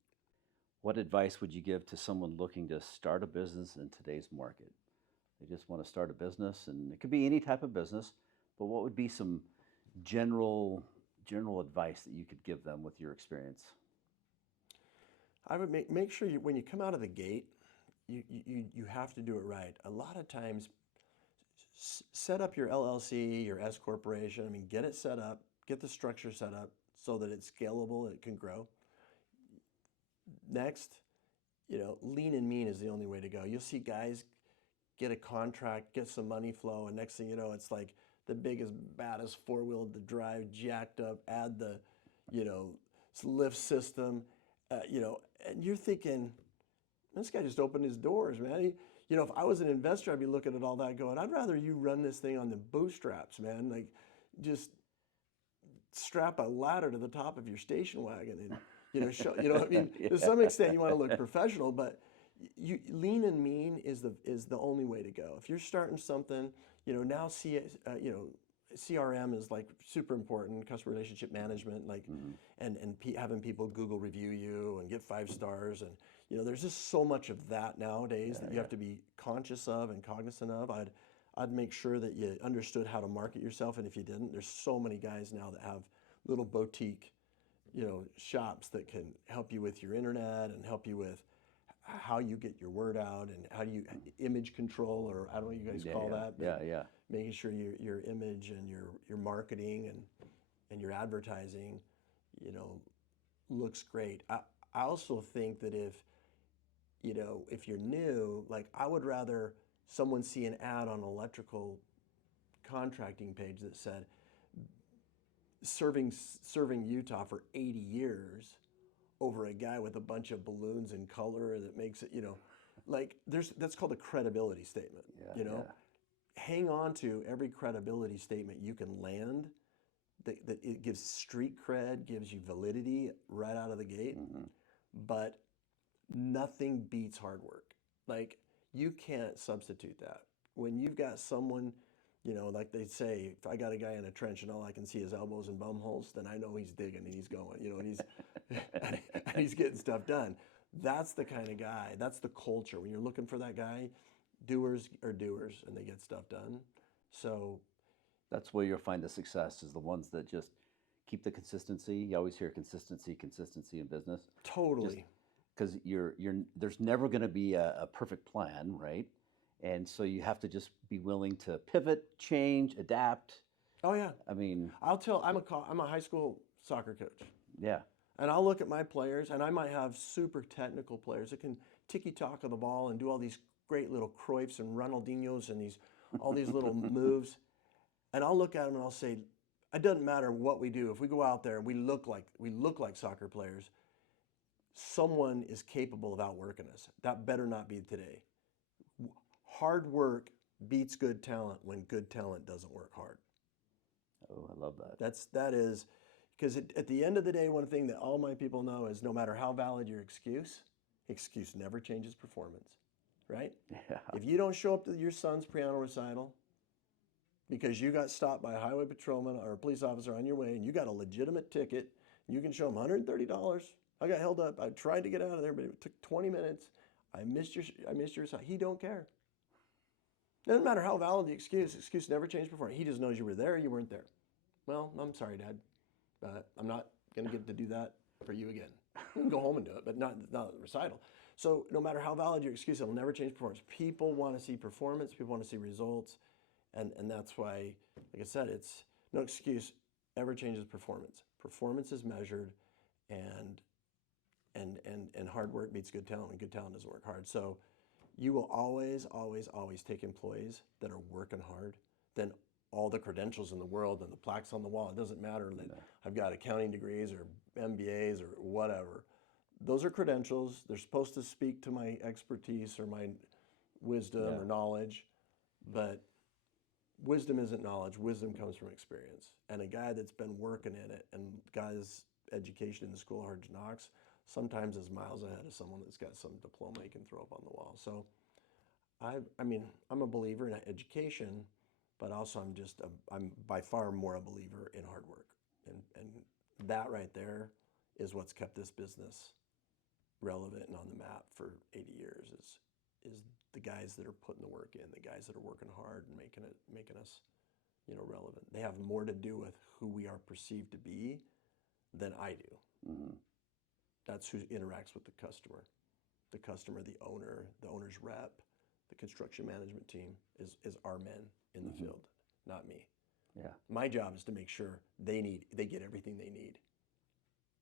What advice would you give to someone looking to start a business in today's market? They just want to start a business, and it could be any type of business, but what would be some general advice that you could give them with your experience? I would make sure when you come out of the gate, you have to do it right. A lot of times, set up your LLC, your S corporation. I mean, get it set up, get the structure set up so that it's scalable, it can grow. Next, lean and mean is the only way to go. You'll see guys get a contract, get some money flow, and next thing you know, it's like the biggest, baddest four-wheel drive, jacked up, add the, lift system, and you're thinking, this guy just opened his doors, man. If I was an investor, I'd be looking at all that going, I'd rather you run this thing on the bootstraps, man. Like, just strap a ladder to the top of your station wagon and, to some extent you want to look professional, but lean and mean is the only way to go. If you're starting something, now CRM is like super important, customer relationship management, like, and having people Google review you and get 5 stars, and there's just so much of that nowadays that you have to be conscious of and cognizant of. I'd make sure that you understood how to market yourself, and if you didn't, there's so many guys now that have little boutique, shops that can help you with your internet and help you with how you get your word out and how do you image control, or I don't know what you guys call that. But making sure your image and your marketing and your advertising, looks great. I also think that if you're new, like I would rather someone see an ad on an electrical contracting page that said serving Utah for 80 years over a guy with a bunch of balloons in color that makes it, like that's called a credibility statement. Yeah. Hang on to every credibility statement you can land that it gives street cred, gives you validity right out of the gate. But nothing beats hard work. Like you can't substitute that. When you've got someone, like they say, if I got a guy in a trench and all I can see is elbows and bum holes, then I know he's digging and he's going, and he's and he's getting stuff done. That's the kind of guy. That's the culture. When you're looking for that guy, doers are doers and they get stuff done. So that's where you'll find the success is the ones that just keep the consistency. You always hear consistency in business. Totally. Because there's never going to be a perfect plan, right? And so you have to just be willing to pivot, change, adapt. Oh yeah. I mean, I'm a high school soccer coach. Yeah. And I'll look at my players, and I might have super technical players that can tiki-taka the ball and do all these great little Cruyffs and Ronaldinhos and all these little moves. And I'll look at them and I'll say, it doesn't matter what we do. If we go out there and we look like soccer players, someone is capable of outworking us. That better not be today. Hard work beats good talent when good talent doesn't work hard. Oh, I love that. That is, because at the end of the day, one thing that all my people know is no matter how valid your excuse never changes performance, right? Yeah. If you don't show up to your son's piano recital because you got stopped by a highway patrolman or a police officer on your way and you got a legitimate ticket, you can show them $130. I got held up. I tried to get out of there, but it took 20 minutes. I missed your recital. He don't care. Doesn't matter how valid the excuse never changed performance. He just knows you were there, you weren't there. Well, I'm sorry, Dad. I'm not going to get to do that for you again. You can go home and do it, but not the recital. So no matter how valid your excuse, it'll never change performance. People want to see performance. People want to see results. And that's why, like I said, it's no excuse ever changes performance. Performance is measured, and hard work beats good talent when good talent doesn't work hard. So you will always, always, always take employees that are working hard than all the credentials in the world and the plaques on the wall. It doesn't matter that I've got accounting degrees or MBAs or whatever. Those are credentials. They're supposed to speak to my expertise or my wisdom or knowledge, but wisdom isn't knowledge. Wisdom comes from experience. And a guy that's been working in it and guy's education in the school of hard knocks sometimes is miles ahead of someone that's got some diploma he can throw up on the wall. So I'm a believer in education, but also I'm by far more a believer in hard work. And that right there is what's kept this business relevant and on the map for 80 years is the guys that are putting the work in, the guys that are working hard and making us, relevant. They have more to do with who we are perceived to be than I do. Mm-hmm. That's who interacts with the customer. The customer, the owner, the owner's rep, the construction management team is our men in the field, not me. Yeah. My job is to make sure they get everything they need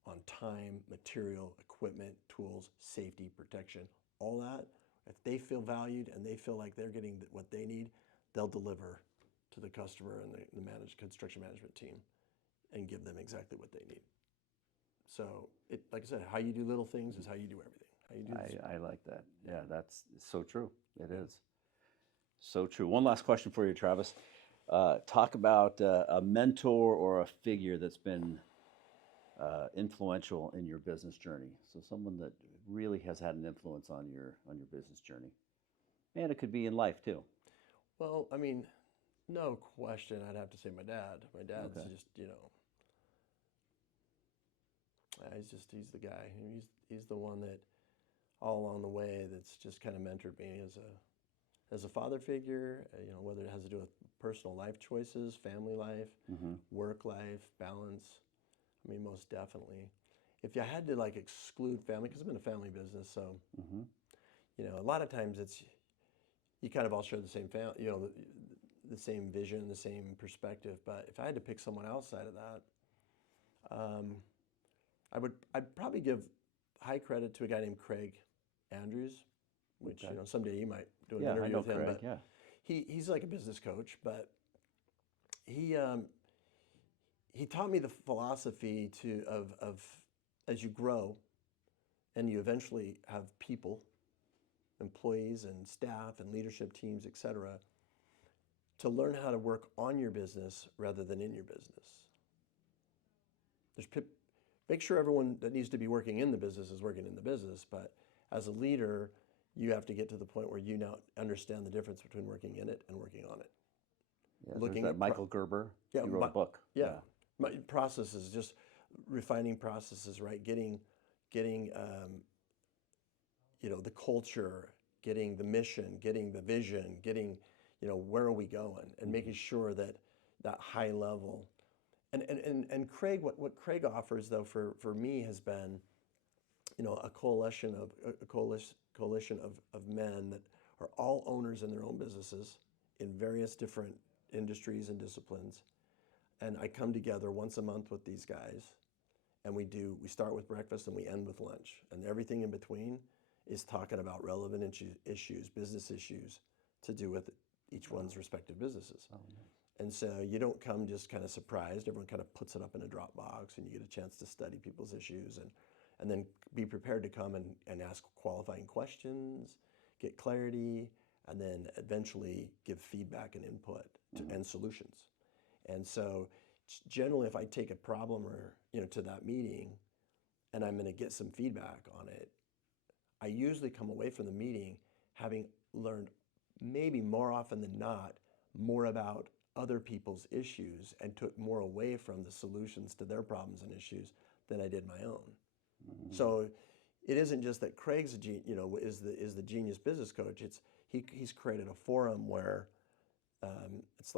on time, material, equipment, tools, safety, protection, all that. If they feel valued and they feel like they're getting what they need, they'll deliver to the customer and the construction management team and give them exactly what they need. So, like I said, how you do little things is how you do everything. I like that. Yeah, that's so true. It is. So true. One last question for you, Travis. Talk about a mentor or a figure that's been influential in your business journey. So someone that really has had an influence on your business journey. And it could be in life too. Well, no question, I'd have to say my dad. My dad's just, he's the guy. He's the one that all along the way that's just kind of mentored me as a father figure, whether it has to do with personal life choices, family life, work life, balance. Most definitely. If I had to exclude family, because I'm in a family business, so, a lot of times you kind of all share the same family, the same vision, the same perspective. But if I had to pick someone outside of that, I'd probably give high credit to a guy named Craig Andrews, which someday you might do an interview with him. Craig, but he's like a business coach, but he taught me the philosophy of as you grow, and you eventually have people, employees and staff and leadership teams, etc., to learn how to work on your business rather than in your business. Make sure everyone that needs to be working in the business is working in the business, but as a leader, you have to get to the point where you now understand the difference between working in it and working on it. Yeah, looking at Michael Gerber. He wrote a book. Yeah. My processes, just refining processes, right? Getting the culture, getting the mission, getting the vision, getting, where are we going, and making sure that high level. And Craig, what Craig offers though for me has been, a coalition of men that are all owners in their own businesses in various different industries and disciplines. And I come together once a month with these guys, and we start with breakfast and we end with lunch. And everything in between is talking about relevant issues, business issues to do with each one's respective businesses. Oh, nice. And so you don't come just kind of surprised. Everyone kind of puts it up in a Dropbox, and you get a chance to study people's issues and then be prepared to come and ask qualifying questions, get clarity, and then eventually give feedback and input and solutions. And so generally, if I take a problem or to that meeting and I'm going to get some feedback on it, I usually come away from the meeting having learned, maybe more often than not, more about other people's issues and took more away from the solutions to their problems and issues than I did my own. Mm-hmm. So it isn't just that Craig's is the genius business coach. It's he's created a forum where it's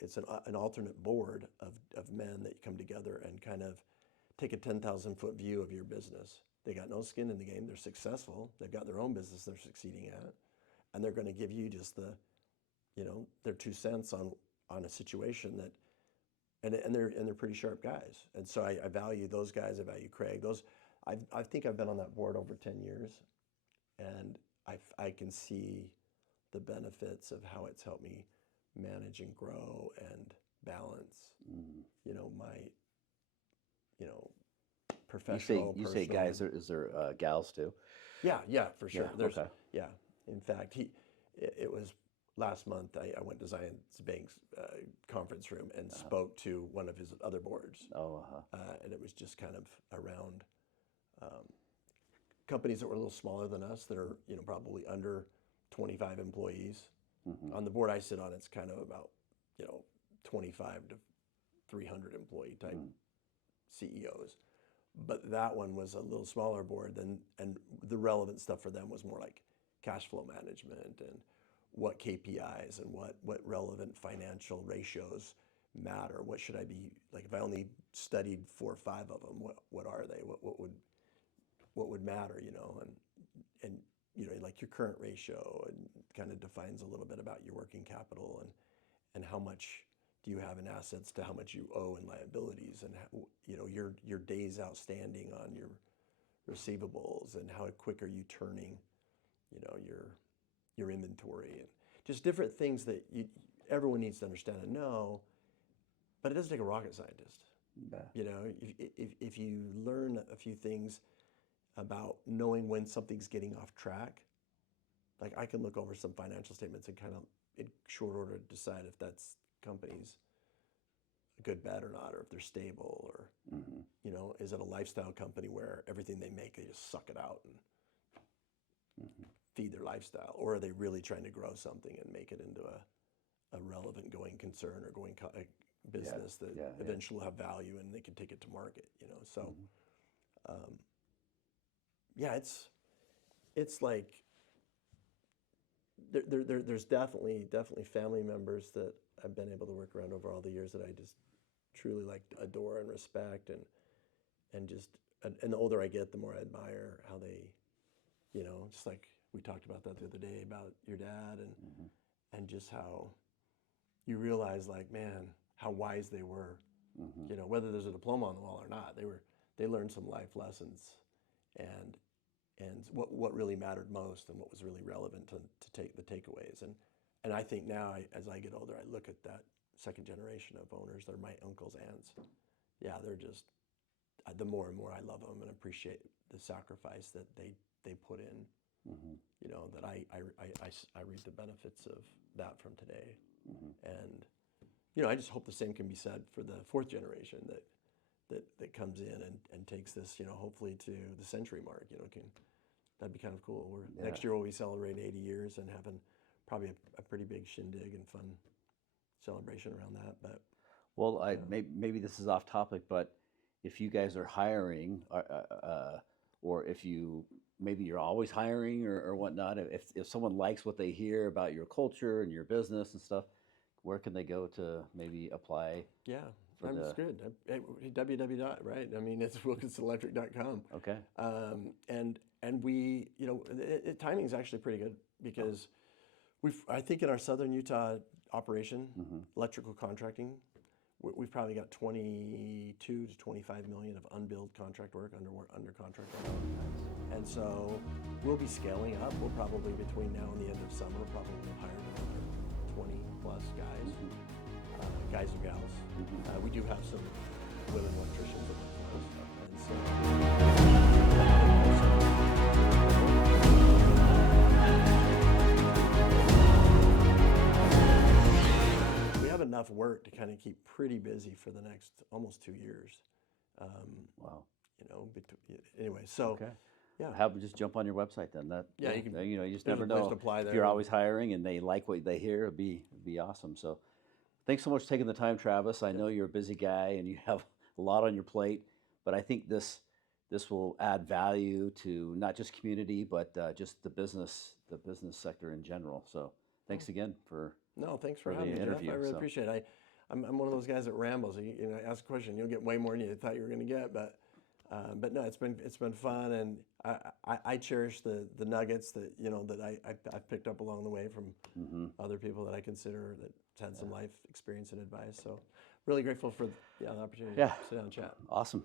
it's an alternate board of men that come together and kind of take a 10,000-foot view of your business. They got no skin in the game. They're successful. They've got their own business they're succeeding at, and they're going to give you just their 2 cents on a situation that, and they're pretty sharp guys. And so I value those guys. I value Craig. I think I've been on that board over 10 years, and I can see the benefits of how it's helped me manage and grow and balance, my, professional. You say guys, is there gals too? Yeah, for sure. Yeah, okay. Yeah. In fact, it was last month. I went to Zions Bank's conference room and spoke to one of his other boards. And it was just kind of around companies that were a little smaller than us that are probably under 25 employees. Mm-hmm. On the board I sit on, it's kind of about 25 to 300 employee type CEOs. But that one was a little smaller board and the relevant stuff for them was more like cash flow management and what KPIs and what relevant financial ratios matter. What should I be like if I only studied 4 or 5 of them? What are they? What would matter? And like your current ratio, and kind of defines a little bit about your working capital and how much do you have in assets to how much you owe in liabilities, and your days outstanding on your receivables, and how quick are you turning your inventory, and just different things that everyone needs to understand and know. But it doesn't take a rocket scientist. Yeah. If you learn a few things about knowing when something's getting off track, like I can look over some financial statements and kind of in short order decide if that's company's a good bet or not, or if they're stable, or is it a lifestyle company where everything they make they just suck it out and feed their lifestyle, or are they really trying to grow something and make it into a relevant going concern or going business that eventually will have value and they can take it to market, so it's like there's definitely family members that I've been able to work around over all the years that I just truly adore and respect, and the older I get, the more I admire how they, just like we talked about that the other day about your dad, and just how you realize, like, man, how wise they were, whether there's a diploma on the wall or not, they learned some life lessons, and what really mattered most and what was really relevant to take the takeaways. And I think now, as I get older, I look at that second generation of owners. They're my uncles, aunts. Yeah, they're just, the more and more I love them and appreciate the sacrifice that they put in. You know, that I reap the benefits of that from today. And, you know, I just hope the same can be said for the fourth generation that comes in and takes this, you know, hopefully to the century mark. You know, that'd be kind of cool. Next year we'll be celebrating 80 years and having probably a pretty big shindig and fun celebration around that. But well, maybe this is off topic, but if you guys are hiring, or if maybe you're always hiring or whatnot, if someone likes what they hear about your culture and your business and stuff, where can they go to maybe apply? Yeah, that's good. www. Right? I mean, it's wilkinsonelectric.com. Okay. And we, you know, timing is actually pretty good because I think in our Southern Utah operation, electrical contracting, we've probably got 22 to 25 million of unbilled contract work under contract. And so we'll be scaling up. We'll probably, between now and the end of summer, probably hire another 20 plus guys, guys and gals. We do have some women electricians that work for us. And so we have enough work to kind of keep pretty busy for the next almost 2 years. Wow. You know, anyway, so. Okay. Yeah. Have them just jump on your website then. You can. You know, you just There's never a place know. to apply If there. you're always hiring and they like what they hear, it'd be awesome. So, thanks so much for taking the time, Travis. I know you're a busy guy and you have a lot on your plate, but I think this will add value to not just community, but just the business sector in general. So, thanks again for. No, thanks for the having me, Jeff. interview, I really so. appreciate it. I'm one of those guys that rambles. You know, ask a question, you'll get way more than you thought you were going to get. But no, it's been fun, and I cherish the nuggets that that I've picked up along the way from other people that I consider that had some life experience and advice. So really grateful for the opportunity to sit down and chat. Awesome.